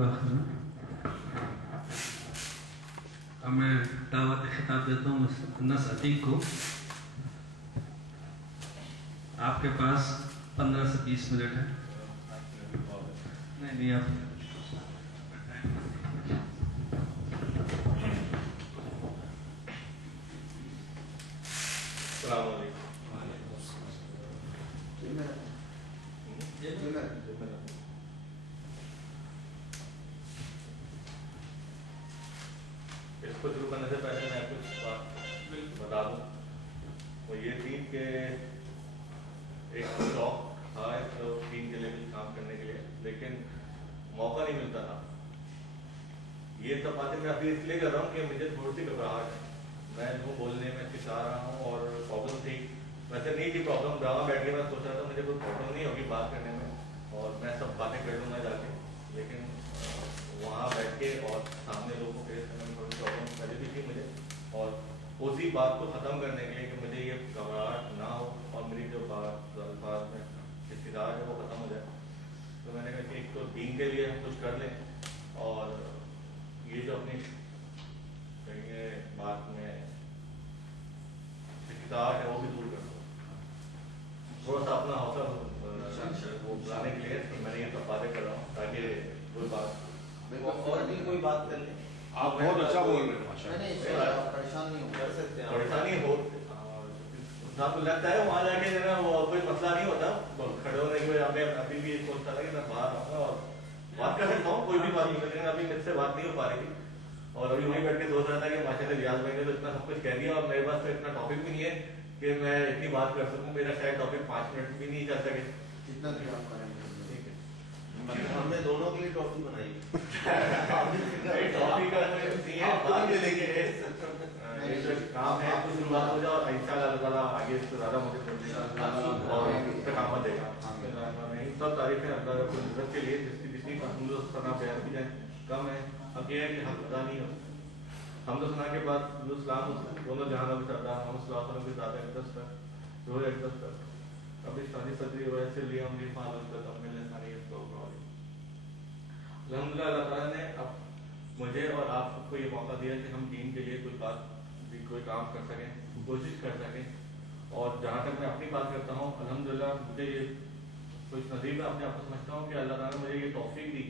کو آخر میں اب میں دعوت خطاب دیتا ہوں نس عتیق کو. آپ کے پاس 15 سے 20 منٹ ہے. نہیں آپ السلام علیکم. اس کو شروع کرنے سے پہلے میں کچھ بات بتا دوں. وہ یہ تھی کہ ایک شوق تھا ٹیم کے لیے کچھ کام کرنے کے لیے، لیکن موقع نہیں ملتا تھا. یہ سب باتیں میں ابھی اس لیے کر رہا ہوں کہ مجھے تھوڑی سی گھبراہٹ ہے. میں جو بولنے میں چاہ رہا ہوں اور پرابلم تھی، ویسے نہیں تھی پرابلم. وہاں بیٹھ کے میں سوچ رہا تھا مجھے کوئی پرابلم نہیں ہوگی بات کرنے میں اور میں سب باتیں کر لوں گا جا کے، لیکن وہاں بیٹھ کے اور سامنے لوگوں کو فیس کرنے میں تھوڑی پرابلم پہلے بھی تھی مجھے. اور اسی بات کو ختم کرنے کے لیے کہ مجھے یہ گھبراہٹ نہ ہو اور میری جو بات الفاظ میں استدار ہے وہ ختم ہو جائے، تو میں نے کہا کہ ایک تو دین کے لیے ہم کچھ کر لیں اور یہ جو اپنی بات میں استدار ہے وہ بھی دور کر دو. تھوڑا سا اپنا حوصلہ وہ بلانے کے لیے میں نے یہ سب باتیں کر رہا ہوں تاکہ کوئی بات اور بھی کوئی بات کر لیں. آپ بہت اچھا بول رہے ہیں. پریشانی ہو آپ کو لگتا ہے وہاں جا کے جو ہے وہ کوئی مسئلہ نہیں ہوتا. کھڑے ہونے کی وجہ میں ابھی بھی سوچتا تھا کہ میں باہر آؤں گا اور بات کر سکتا ہوں، کوئی بھی بات نہیں، لیکن ابھی مجھ سے بات نہیں ہو پا رہی تھی. اور ابھی وہیں بیٹھ کے سوچ رہا تھا کہ ماشاء اللہ ریاض بھائی نے تو اتنا سب کچھ کہہ دیا اور میرے پاس تو اتنا ٹاپک بھی نہیں ہے کہ میں اتنی بات کر سکوں. میرا شاید ٹاپک 5 منٹ بھی نہیں چل سکے. جتنا بھی آپ کریں گے ٹھیک ہے. ہم نے دونوں کے لیے ٹرافی بنائی. ٹاپک کا کام ہے کچھ شروعات ہو جائے اور ان شاء اللہ اللہ تعالیٰ آگے اس سے زیادہ مجھے اور استقامت دے گا. سب تعریفیں اللہ رب العزت کے لیے جتنی طرح بیان کی جائیں کم ہے. اب یہ ہے کہ حق ادا نہیں ہو. ہم تو سنا کے بعد اسلام دونوں جہانوں کے سردار محمد صلی اللہ علیہ وسلم کے ساتھ اقدس کر جو ہے اقدس کر ابھی ثانی صدری ویسے لیے ہم بھی فعال ہوتے تب ملنے ثانی الحمدللہ. اللہ تعالیٰ نے اب مجھے اور آپ سب کو یہ موقع دیا کہ ہم دین کے لیے کوئی بات بھی کوئی کام کر سکیں، کوشش کر سکیں. اور جہاں تک میں اپنی بات کرتا ہوں الحمدللہ مجھے یہ کچھ نظیر میں اپنے آپ کو سمجھتا ہوں کہ اللہ تعالیٰ نے مجھے یہ توفیق دی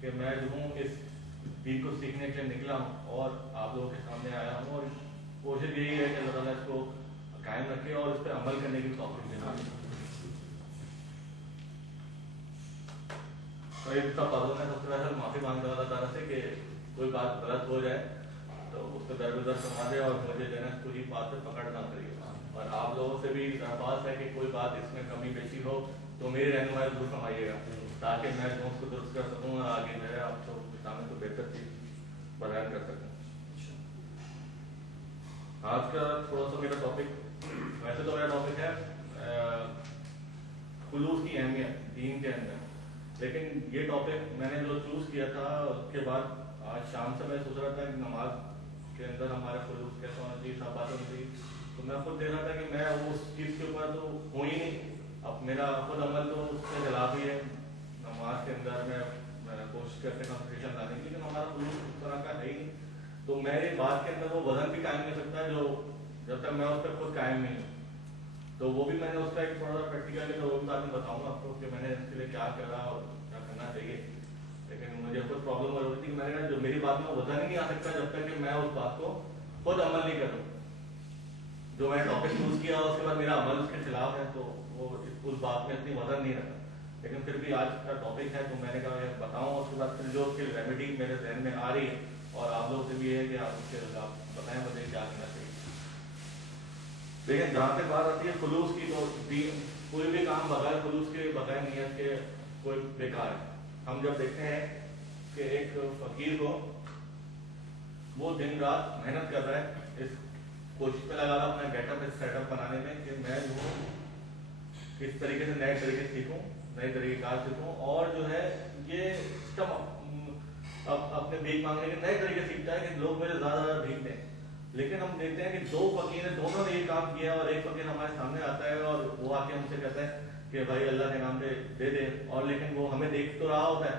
کہ میں جو ہوں اس دین کو سیکھنے کے لیے نکلا ہوں اور آپ لوگوں کے سامنے آیا ہوں. اور کوشش یہی ہے کہ اللہ تعالیٰ اس کو قائم رکھے اور اس پہ عمل کرنے کی توفیق دینا. سب باتوں میں سب سے پہلے معافی مانگتا ہوں اللہ تعالیٰ سے کہ کوئی بات غلط ہو جائے تو اس کو درگزر فرما دے اور مجھے جو ہے نا پوری بات پہ پکڑ نہ کریے. اور آپ لوگوں سے بھی درخواست ہے کہ کوئی بات اس میں کمی بیشی ہو تو میری رہنمائی ضرور فرمائیے گا تاکہ میں اس کو درست کر سکوں اور آگے جو ہے آپ کو سامنے کو بہتر چیز بیان کر سکوں. آج کا تھوڑا سا میرا ٹاپک ویسے تو میرا ٹاپک ہے خلوص کی اہمیت دین کے اندر، لیکن یہ ٹاپک میں نے جو چوز کیا تھا اس کے بعد آج شام سے میں سوچ رہا تھا کہ نماز کے اندر ہمارا خلوص کیسا ہونا چاہیے، سب باتیں ہوتی. تو میں خود دیکھ رہا تھا کہ میں اس چیز کے اوپر تو ہوں ہی نہیں. اب میرا خود عمل تو اس کے خلاف ہی ہے. نماز کے اندر میں کوشش کرتے کنسنٹریشن لانے کی، لیکن ہمارا خلوص اس طرح کا ہے ہی نہیں. تو میری بات کے اندر وہ وزن بھی قائم نہیں سکتا جو جب تک میں اس پہ خود قائم نہیں ہوں. تو وہ بھی میں نے اس کا ایک تھوڑا سا پریکٹیکل ہے وہ بھی بعد میں بتاؤں گا آپ کو کہ میں نے اس کے لیے کیا کرا اور کیا کرنا چاہیے. لیکن مجھے خود پرابلم ہو رہی تھی کہ میں نے جو میری بات میں وزن ہی نہیں آ سکتا جب تک کہ میں اس بات کو خود عمل نہیں کروں. جو میں نے ٹاپک چوز کیا اس کے بعد میرا عمل اس کے خلاف ہے تو وہ اس بات میں اتنی وزن نہیں رہتا. لیکن پھر بھی آج کا ٹاپک ہے تو میں نے کہا بتاؤں. اس کے بعد پھر جو اس کی ریمیڈی میرے ذہن میں آ رہی ہے اور آپ لوگ سے بھی ہے کہ آپ اس کے بتائیں مجھے کیا کرنا چاہیے. لیکن جہاں تک بات آتی ہے خلوص کی تو کوئی بھی کام بغیر خلوص کے بغیر نیت کے کوئی بیکار ہے. ہم جب دیکھتے ہیں کہ ایک فقیر کو وہ دن رات محنت کر رہا ہے اس کوشش پہ لگا رہا اپنا گیٹ اپ سیٹ اپ بنانے میں کہ میں جو ہوں کس طریقے سے نئے طریقے سیکھوں، نئے طریقے کار سیکھوں. اور جو ہے یہ سسٹم اپنے بھیک مانگنے کے نئے طریقے سیکھتا ہے کہ لوگ میرے زیادہ بھیک دیں. لیکن ہم دیکھتے ہیں کہ دو فقیر ہیں، دونوں نے یہ کام کیا اور ایک فقیر ہمارے سامنے آتا ہے اور وہ آ کے ہم سے کہتا ہے کہ بھائی اللہ کے نام پہ دے دے. اور لیکن وہ ہمیں دیکھ تو رہا ہوتا ہے